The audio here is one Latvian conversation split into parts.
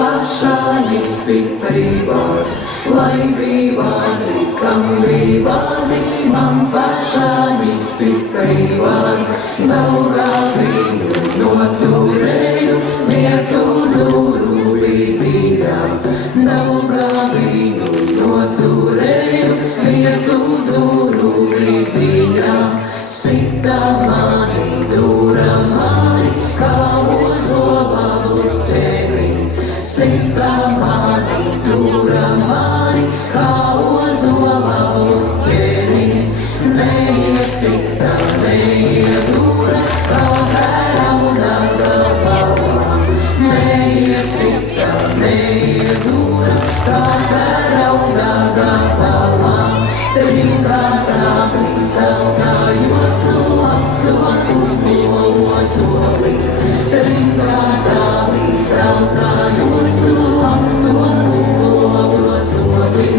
pašai stiprībā, lai bija kam bija man pašai stiprībā. Daugā viņu noturēju, vietu duru vidīgā. Daugā viņu noturēju, vietu duru vidīgā. Sita mani, dura mani, kā ozola bluteni. Sita mani, dura mani, kā ozola bluteni. Neiesita, neiedura, kā tērauda gabalā. Neiesita, neiedura, kā tērauda gabalā. Trimkārtā zeltā joslu apto un no ozoli. Trimkārtā celtājos tu aptologos odi.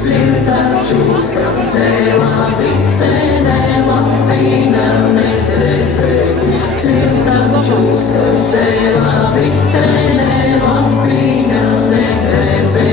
Dzirdačus, ka dzēlā bitē nelapīna nedrepē. Dzirdačus, ka dzēlā bitē nelapīna nedrepē.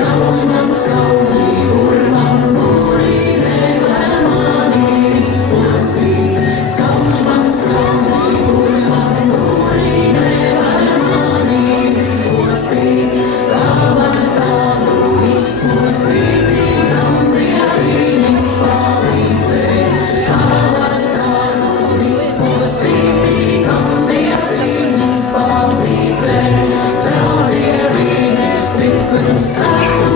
Sauž man saulī, kur man mūrī nevar mani izpostīt. Sauž man saulī, kur man mūrī nevar mani izpostīt. Kā var tādu izpostīt, kam Dievs palīdzēja. Kā var tādu izpostīt, kam Dievs palīdzēja. Cel Dieviņu stipru sēdu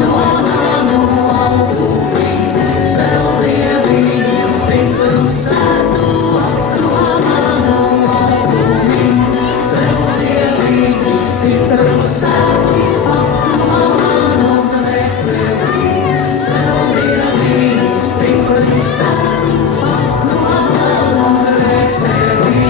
no manu augumī. Cel Dieviņu stipru sēdu no manu augumī. Cel Dieviņu stipru sēdu no manu veselī. Cel Dieviņu stipru sēdu no manu veselī.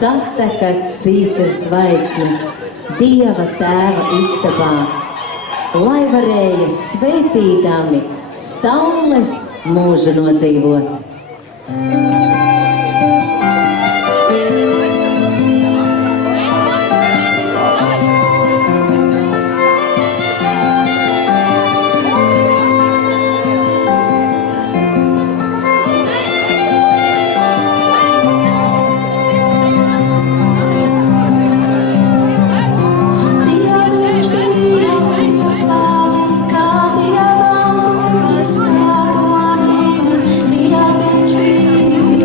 Satekat sīkas zvaigznes Dieva tēva istabā, lai varēja svētīdami saules mūžu nodzīvot. Dievam, kurš svēto mīlis, Dievs bija.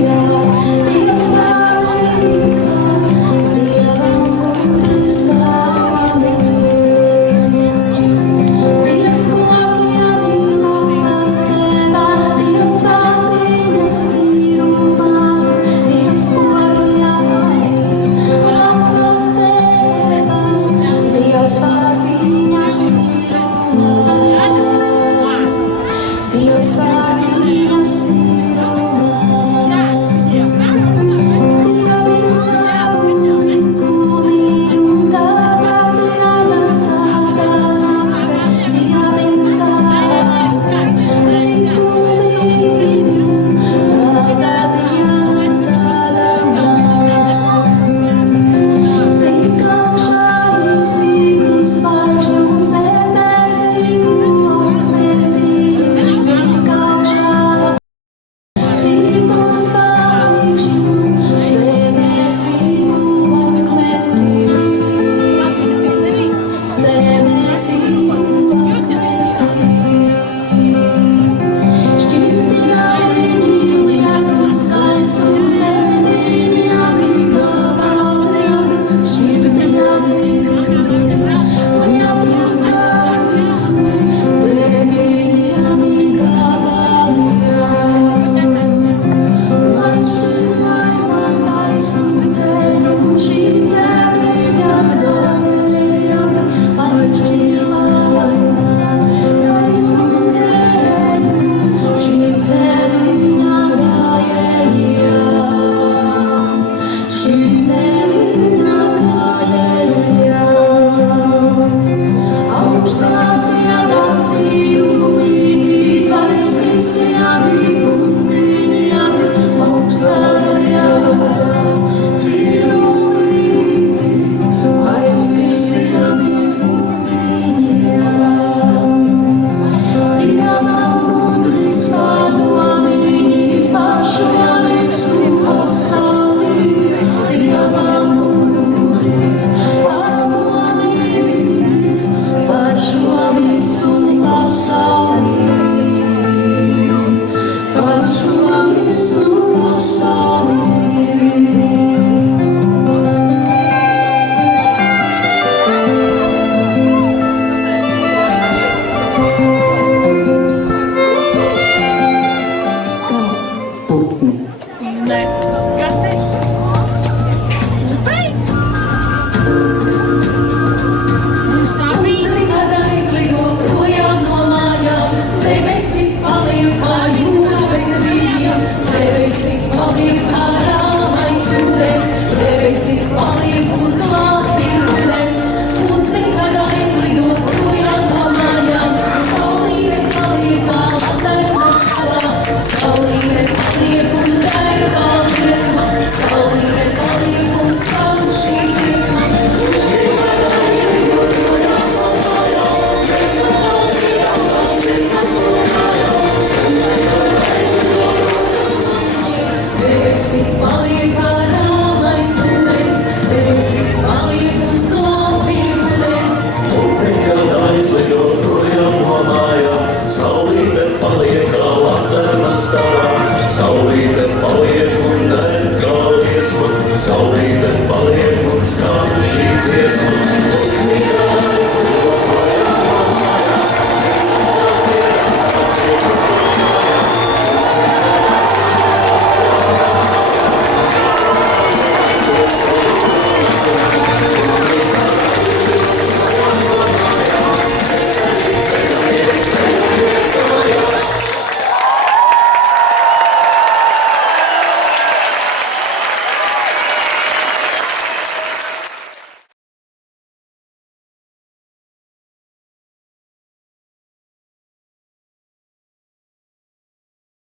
gaismu pasaulī. Kā putni. Putni, kad aizlido projām no mājām, debesis paliek kā jūra bez viņiem, debesis paliek kā rāmais ūdens, debesis paliek un klāt ir ūdens. Putni, kad aizlido projām no mājām, saulīte paliek kā laterna stāvā, saulīte paliek un deg kā liesma, saulīte paliek un skan šī dziesma. Putni, kad aizlido projām no mājām, mēs atraudzījām, mēs asmojām. Debesis paliek kā rāmais ūdens, debesis paliek un klāt ir ūdens. Putni, kad aizlido projām no mājām, saulīte paliek kā laterna starā, saulīte paliek un deg kā liesma, saulīte paliek